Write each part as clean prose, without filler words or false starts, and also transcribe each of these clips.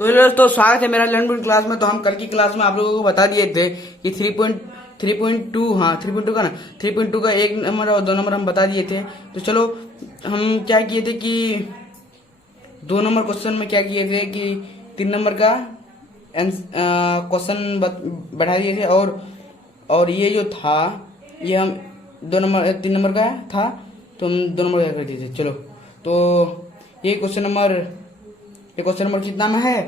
तो हेलो दोस्तों, स्वागत है मेरा लर्न क्लास में। तो हम कल की क्लास में आप लोगों को बता दिए थे कि 3.2 हाँ 3.2 का ना 3.2 का 1 नंबर और 2 नंबर हम बता दिए थे। तो चलो हम क्या किए थे कि 2 नंबर क्वेश्चन में क्या किए थे कि 3 नंबर का क्वेश्चन बढ़ा दिए थे और ये जो था ये हम 3 नंबर का था तो हम 2 नंबर का कर दिए थे। चलो तो ये क्वेश्चन नंबर कितना में है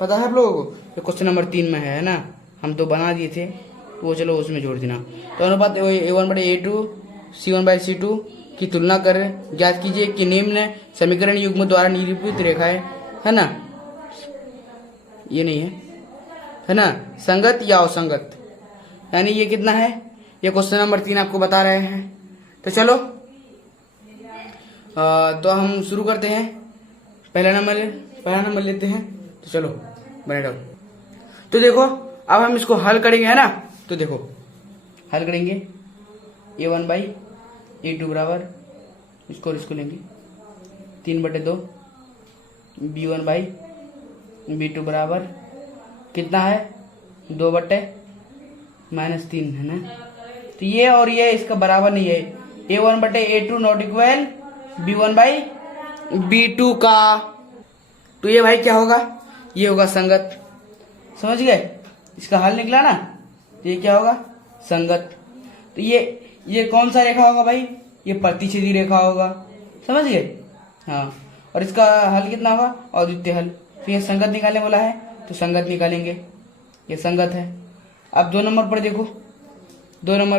पता है आप लोगों को? ये क्वेश्चन नंबर 3 में है ना। हम तो बना दिए थे तो वो चलो उसमें जोड़ देना। तो अनुपात A1/A2 C1/C2 की तुलना कर ज्ञात कीजिए कि निम्न समीकरण युग्म द्वारा निरूपित रेखाएं है ना, ये नहीं है ना, संगत या असंगत, यानी ये कितना है, ये क्वेश्चन नंबर 3 आपको बता रहे हैं। तो चलो तो हम शुरू करते हैं। पहला नंबर लेते हैं। तो चलो बने रहो। तो देखो अब हम इसको हल करेंगे है ना। तो देखो हल करेंगे A1/A2 बराबर इसको लेंगे 3/2 B1/B2 बराबर कितना है 2/-3 है ना। तो ये और ये इसका बराबर नहीं है। A1/A2 नॉट इक्वल B1/B2 का। तो ये भाई क्या होगा, ये होगा संगत। समझ गए, इसका हल निकला ना। तो ये क्या होगा, संगत। तो ये कौन सा रेखा होगा भाई, ये प्रतिच्छेदी रेखा होगा। समझ गए हाँ। और इसका हल कितना होगा, अद्वितीय हल। तो ये संगत निकालने वाला है तो संगत निकालेंगे, ये संगत है। अब 2 नंबर पर देखो, 2 नंबर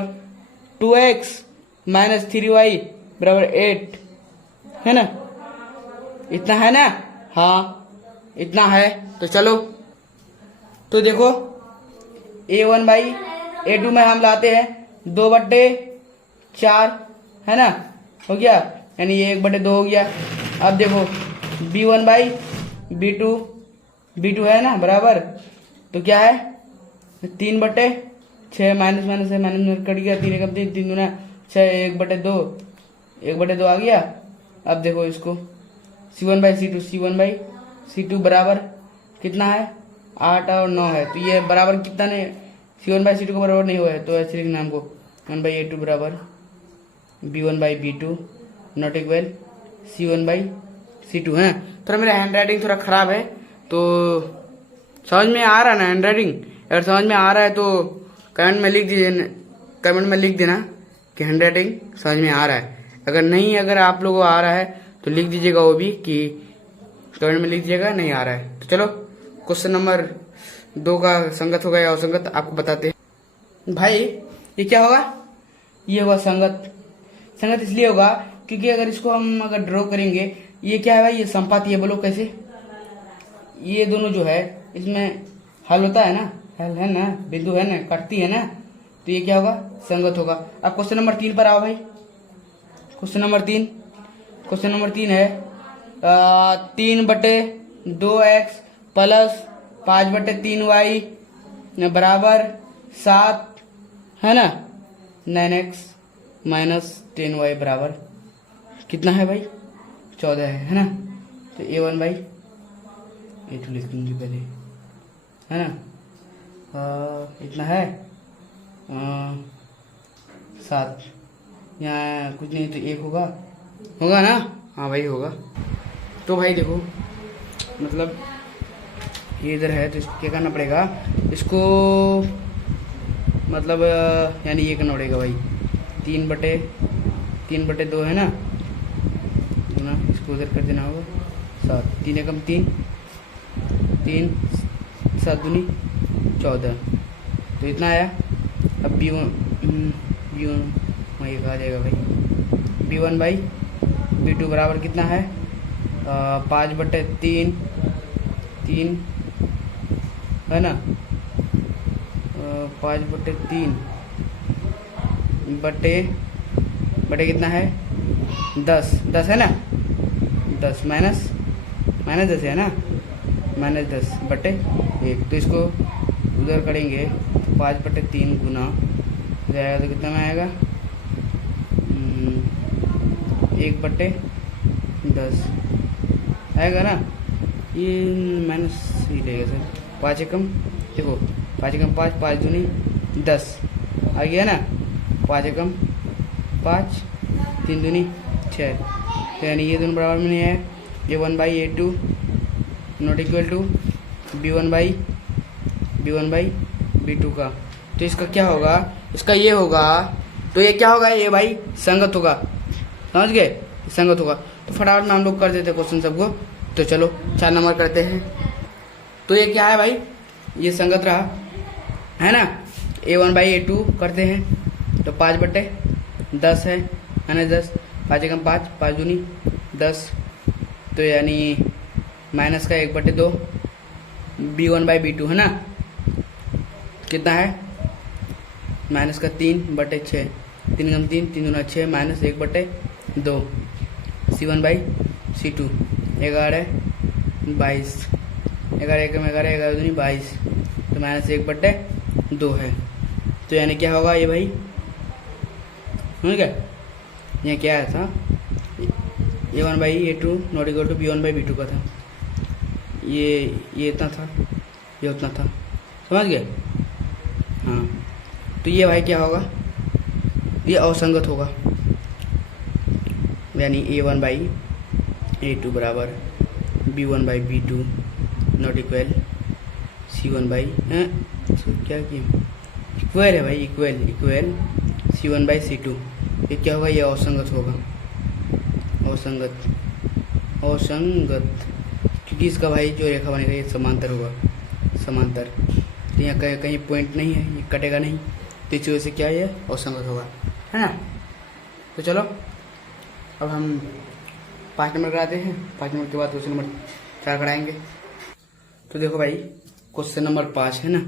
2x - 3y बराबर 8 है ना, इतना है ना। हाँ इतना है। तो चलो तो देखो A1/A2 में हम लाते हैं 2/4 है ना, हो गया, यानी ये 1/2 हो गया। अब देखो B1/B2 है ना बराबर, तो क्या है 3/6 माइनस है, माइनस कट गया, 3 एकम 3 3 दूना 6 1/2 आ गया। अब देखो इसको C1/C2 बराबर कितना है 8 और 9 है। तो ये बराबर कितना ने C1/C2 को बराबर नहीं हुआ है, तो ऐसे लिखना हमको 1/A2 बराबर B1/B2 नॉट इक्वल C1/C2 है। थोड़ा मेरा हैंड राइटिंग थोड़ा खराब है, तो समझ में आ रहा है ना हैंड राइटिंग? अगर समझ में आ रहा है तो कमेंट में लिख देना कि हैंड राइटिंग समझ में आ रहा है। अगर आप लोगों को आ रहा है तो लिख दीजिएगा वो भी कि कमेंट में लिख दीजिएगा नहीं आ रहा है। तो चलो क्वेश्चन नंबर 2 का संगत होगा या असंगत आपको बताते हैं। भाई ये क्या होगा, ये होगा संगत। संगत इसलिए होगा क्योंकि अगर इसको हम ड्रॉ करेंगे, ये क्या है भाई, ये संपाती है। बोलो कैसे, ये दोनों जो है इसमें हल होता है ना, हल है ना, बिंदु है ना, कटती है ना, तो ये क्या होगा, संगत होगा। अब क्वेश्चन नंबर 3 पर आओ भाई। क्वेश्चन नंबर 3 है 3/2x प्लस 5/3y बराबर 7 है ना, 9x - 10y बराबर कितना है भाई 14 है ना। तो A1/A2 लिख दूंगी पहले है ना। इतना है 7, यहाँ कुछ नहीं तो 1 होगा ना। हाँ भाई होगा। तो भाई देखो मतलब ये इधर है तो इसको क्या करना पड़ेगा, इसको मतलब यानी ये करना पड़ेगा भाई 3/2 है ना, इसको उधर कर देना होगा 7, 3 एकम 3 7 दूनी 14, तो इतना आया। अब B1 वही कहा जाएगा भाई B1/B2 बराबर कितना है 5/3 है ना, 5/3 बटे कितना है 10 है ना, 10 माइनस 10 है ना, -10/1। तो इसको उधर करेंगे 5/3 गुना जाएगा तो कितना में आएगा 1/10 आएगा ना। ये ये लेगा सर। 5 एकम देखो, 5 एकम 5, 5 दूनी 10 आ गया ना। 5 एकम 5, 3 दूनी 6, तो यानी ये दोनों बराबर में नहीं है। A1 by A2 not equal to B1 by B2 का। तो इसका क्या होगा, इसका ये होगा, तो ये क्या होगा, ये भाई संगत होगा, समझ गए, संगत होगा। तो फटाफट में हम लोग कर देते क्वेश्चन सबको। तो चलो 4 नंबर करते हैं। तो ये क्या है भाई, ये संगत रहा है ना। A1 बाई A2 करते हैं तो 5/10 है ना, 10, 5 एकम 5, 5 दूनी 10, तो यानी माइनस का 1/2 B1 बाई B2 है ना। कितना है, माइनस का 3/6, 3 एकम 3, 3 दूना 6, माइनस 1/2 C1 बाई C2, 11 22, 11 एकम 11, 11 दूनी 22, तो माइनस 1/2 है। तो यानी क्या होगा ये भाई, समझ गए, यहाँ क्या आया था, A1 by A2 not equal to B1 by B2 का था। ये इतना था, ये उतना था, समझ गए। हाँ, तो ये भाई क्या होगा, ये असंगत होगा, यानी A1 बाई A2 बराबर B1 by B2 not equal C1 by क्या किया, इक्वल है भाई, इक्वल C1 बाई C2। ये क्या होगा, ये असंगत होगा, असंगत, क्योंकि इसका भाई जो रेखा बनेगा ये समांतर होगा, समांतर। तो यहाँ कहीं पॉइंट नहीं है, ये कटेगा नहीं, तो इस वजह से क्या ये असंगत होगा, है ना। तो चलो अब हम 5 नंबर कराते हैं। 5 नंबर के बाद क्वेश्चन नंबर 4 कराएंगे। तो देखो भाई, क्वेश्चन नंबर 5 है ना।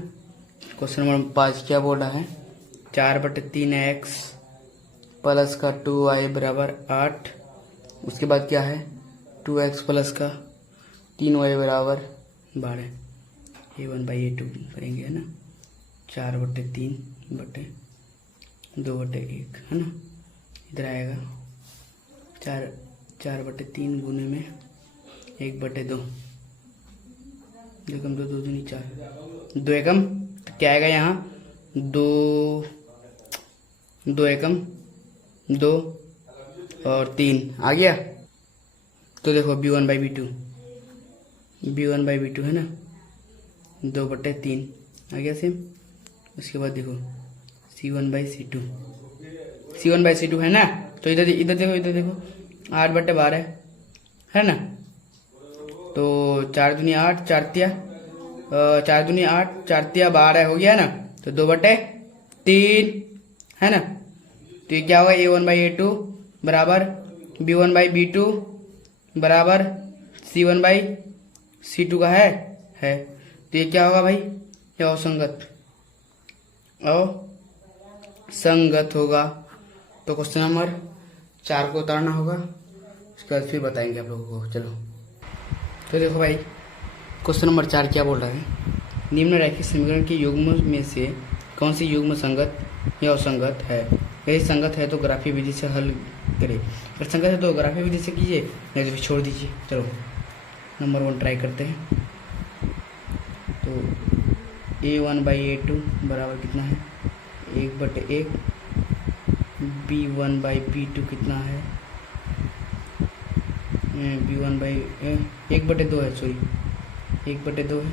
क्वेश्चन नंबर 5 क्या बोल रहा है, 4/3x प्लस का 2y बराबर 8। उसके बाद क्या है, 2x प्लस का 3y बराबर 12। A1 बाई A2 करेंगे, है ना। 4/3 बटे 2/1 है ना। इधर आएगा 4/3 गुने में 1/2, 2 एकम 2, 2 दूनी 4, 2 एकम, तो क्या आएगा यहाँ 2 एकम 2 और 3 आ गया। तो देखो B1 बाई B2 है ना, 2/3 आ गया सेम। उसके बाद देखो C1 बाई C2 है ना। तो इधर देखो 8/12 है ना। तो 4 दूनी 8, 4 दूनी 8, 4 12 हो गया ना। तो 2/3 है ना। तो ये क्या होगा, A1 बाई A2 बराबर B1 बाई B2 बराबर C1 बाई C2 का है। तो ये क्या होगा भाई, ये असंगत होगा। तो क्वेश्चन नंबर 4 को उतारना होगा, उसके बाद फिर बताएंगे आप लोगों को। चलो तो देखो भाई, क्वेश्चन नंबर 4 क्या बोल रहा है, निम्नलिखित समीकरण के युग्म में से कौन सी युग्म संगत या असंगत है। यदि संगत है तो ग्राफीय विधि से हल करें, अगर संगत है तो ग्राफीय विधि से कीजिए, नहीं तो छोड़ दीजिए। चलो नंबर 1 ट्राई करते हैं। तो A1 बाई A2 बराबर कितना है, 1/1। B1 बाई B2 कितना है, B1 बाई 1/2 है, सॉरी 1/2 है।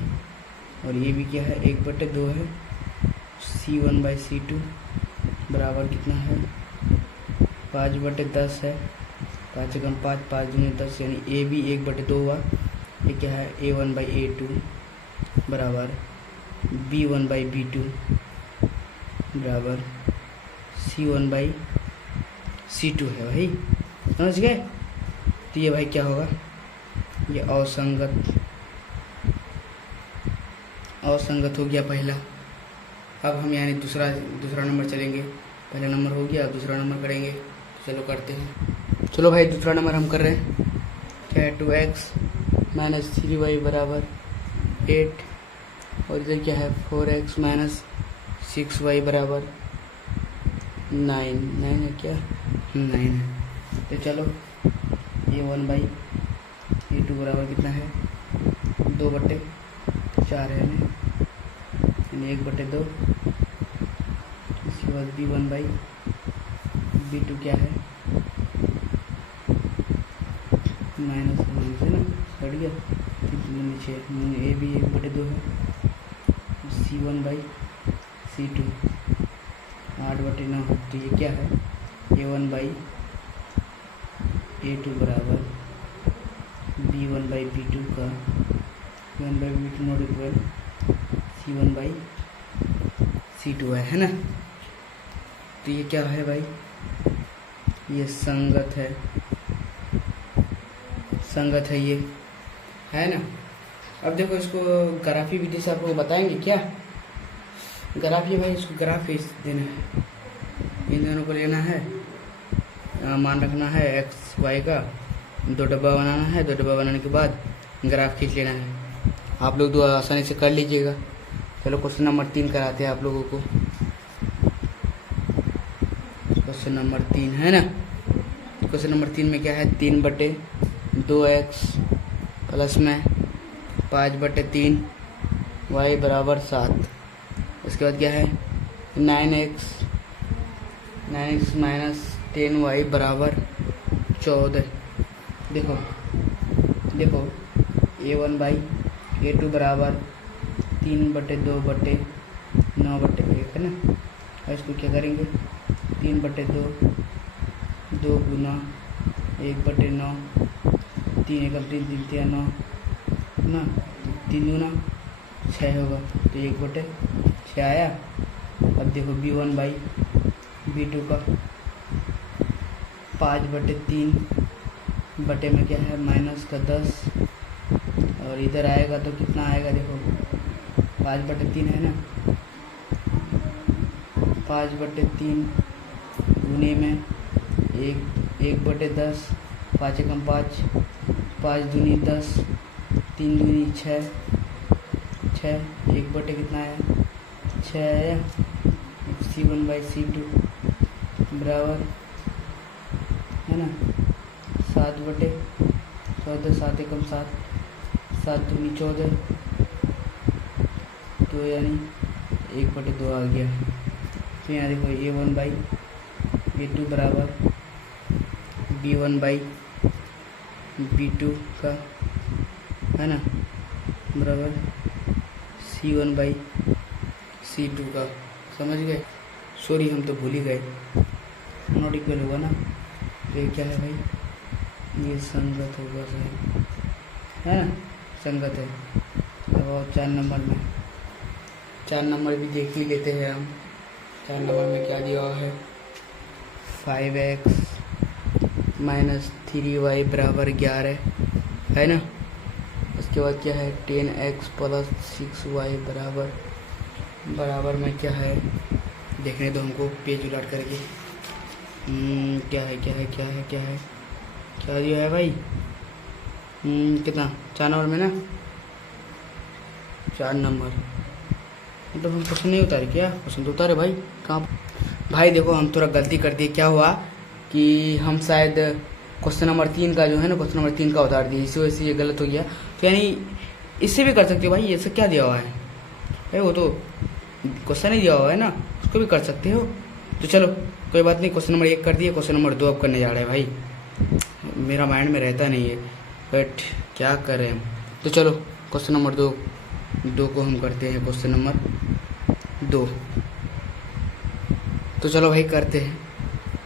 और ये भी क्या है, 1/2 है। C1 बाई C2 बराबर कितना है, 5/10 है। 5 एकम 5, 5 दूनी 10, यानी A भी 1/2 हुआ। ये क्या है, A1 बाई A2 बराबर B1 बाई B2 बराबर C1 बाई C2 है भाई, समझ गए। तो ये भाई क्या होगा, ये असंगत हो गया पहला। अब हम यानी दूसरा नंबर चलेंगे। पहला नंबर हो गया, दूसरा नंबर करेंगे। चलो करते हैं। चलो भाई दूसरा नंबर हम कर रहे हैं। क्या है, 2x माइनस 3y बराबर 8। और इधर क्या है, 4x माइनस 6y बराबर 9 है क्या, 9 है। तो चलो A1 बाई A2 बराबर कितना है, 2/3 4 है यानी 1/2। इसके बाद B1/B2 क्या है -1 से ना बढ़ गया, 6 ए भी 1/2 है। C1/C2 8/9, तो ये क्या है A1/A2 बराबर B1/B2 का B1/B2 नॉट इक्वल C1/C2 है ना। तो ये क्या है भाई, ये संगत है ये है ना। अब देखो इसको ग्राफी विधि से आपको बताएंगे क्या। ग्राफी भाई, इसको ग्राफ देना है, इन दोनों को लेना है, मान रखना है एक्स वाई का, 2 डब्बा बनाना है। 2 डब्बा बनाने के बाद ग्राफ खींच लेना है। आप लोग तो आसानी से कर लीजिएगा। चलो क्वेश्चन नंबर 3 कराते हैं आप लोगों को। क्वेश्चन नंबर 3 है ना। क्वेश्चन नंबर 3 में क्या है, 3/2x प्लस में 5/3 y बराबर 7। उसके बाद क्या है 9x माइनस 10y बराबर 14। देखो A1/A2 बराबर 3/2/9/1 है ना। और इसको क्या करेंगे 3/2 2 गुना 1/9, 3 एकम 3 3 9 ना, 3 गुना 6 होगा, तो 1/6 आया। अब देखो B1/B2 का 5/3 बटे में क्या है -10, और इधर आएगा तो कितना आएगा, देखो 5/3 है ना, 5/3 गुने में 1/10, 5 एकम 5, 5 दूनी 10, 3 दूनी 6, 1 बटे कितना आया 6 आया। C1/C2 बराबर है ना 7/14, 7 एकम 7, 7 दूनी 14, तो यानी 1/2 आ गया। तो यहाँ देखो A1/A2 बराबर B1/B2 का है ना बराबर C1/C2 का। समझ गए, सॉरी हम तो भूल ही गए, नॉट इक्वल होगा ना। तो ये क्या है भाई, ये संगत होगा सही है ना, संगत है। और 4 नंबर में 4 नंबर भी देख ही लेते हैं हम। 4 नंबर में क्या दिया हुआ है 5x माइनस 3y बराबर 11 है ना। उसके बाद क्या है 10x प्लस 6y बराबर में क्या है, देखने दो हमको पेज उलट करके। क्या दिया है भाई, कितना 4 नंबर में ना, 4 नंबर मतलब हम क्वेश्चन नहीं उतारे क्या, क्वेश्चन तो उतारे भाई कहाँ भाई। देखो हम थोड़ा गलती कर दिए, क्या हुआ कि हम शायद क्वेश्चन नंबर 3 का जो है ना, क्वेश्चन नंबर 3 का उतार दिए, इसी वजह से ये गलत हो गया। तो यानी इससे भी कर सकते हो भाई, ये सब क्या दिया हुआ है भाई, वो तो क्वेश्चन ही दिया हुआ है ना, उसको भी कर सकते हो। तो चलो कोई बात नहीं, क्वेश्चन नंबर 1 कर दिए, क्वेश्चन नंबर 2 अब करने जा रहे हैं भाई। मेरा माइंड में रहता नहीं है, बट क्या करें हम। तो चलो क्वेश्चन नंबर 2 को हम करते हैं, क्वेश्चन नंबर 2। तो चलो भाई करते हैं।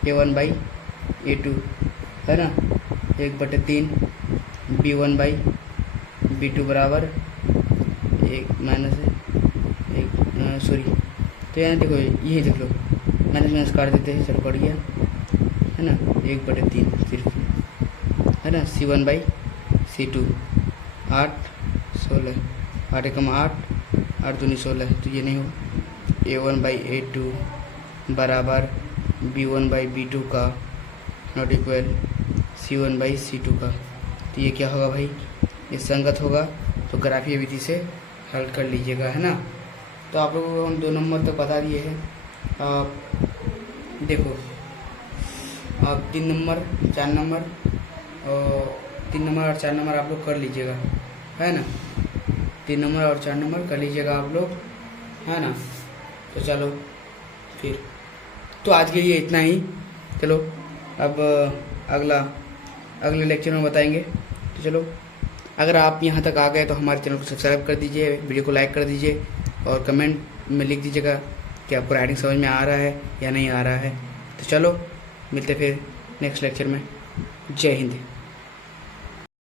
A1/A2 है ना 1/3 B1/B2 बराबर 1 माइनस 1 सॉरी। तो यहाँ देखो यही देख लो, माइनस काट देते हैं, चलो बढ़ गया है ना 1/3 सिर्फ है ना। C1/C2 8 16, 8 एकम 8, 8 दूनी 16, तो ये नहीं हो। A1/A2 बराबर B1/B2 का नॉट इक्वल C1/C2 का। तो ये क्या होगा भाई, ये संगत होगा, तो ग्राफीय विधि से हल कर लीजिएगा है ना। तो आप लोगों को हम 2 नंबर तक बता दिए हैं। आप देखो, आप 3 नंबर 4 नंबर और 3 नंबर और 4 नंबर आप लोग कर लीजिएगा है ना। 3 नंबर और 4 नंबर कर लीजिएगा आप लोग, है ना। तो चलो फिर, तो आज के लिए इतना ही। चलो अब अगले लेक्चर में बताएंगे। तो चलो, अगर आप यहाँ तक आ गए तो हमारे चैनल को सब्सक्राइब कर दीजिए, वीडियो को लाइक कर दीजिए और कमेंट में लिख दीजिएगा कि आपको राइटिंग समझ में आ रहा है या नहीं आ रहा है। तो चलो मिलते फिर नेक्स्ट लेक्चर में। जय हिंद।